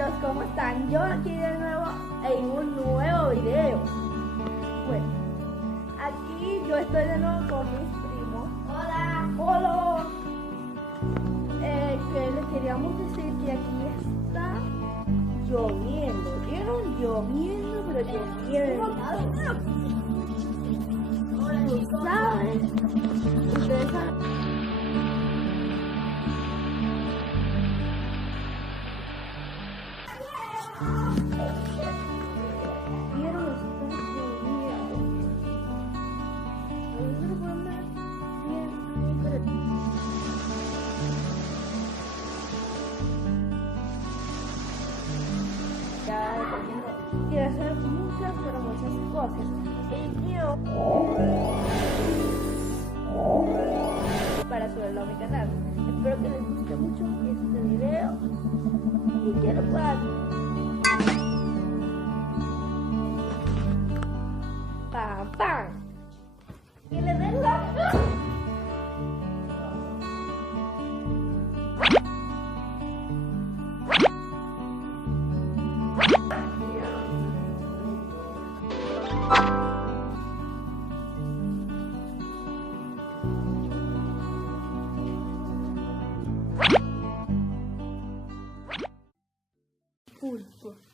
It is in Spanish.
amiguitos, ¿cómo están? Yo aquí de nuevo en un nuevo video. Bueno, aquí yo estoy de nuevo con mis primos. Hola. Hola. Que les queríamos decir que aquí está lloviendo. ¿Vieron? Lloviendo, pero lloviendo. ¿Saben? Ustedes saben. Quiero hacer muchas, pero muchas cosas. Y yo para subirlo a mi canal. Espero que les guste mucho este video y que lo puedan pam pam y le den like. Pulpo.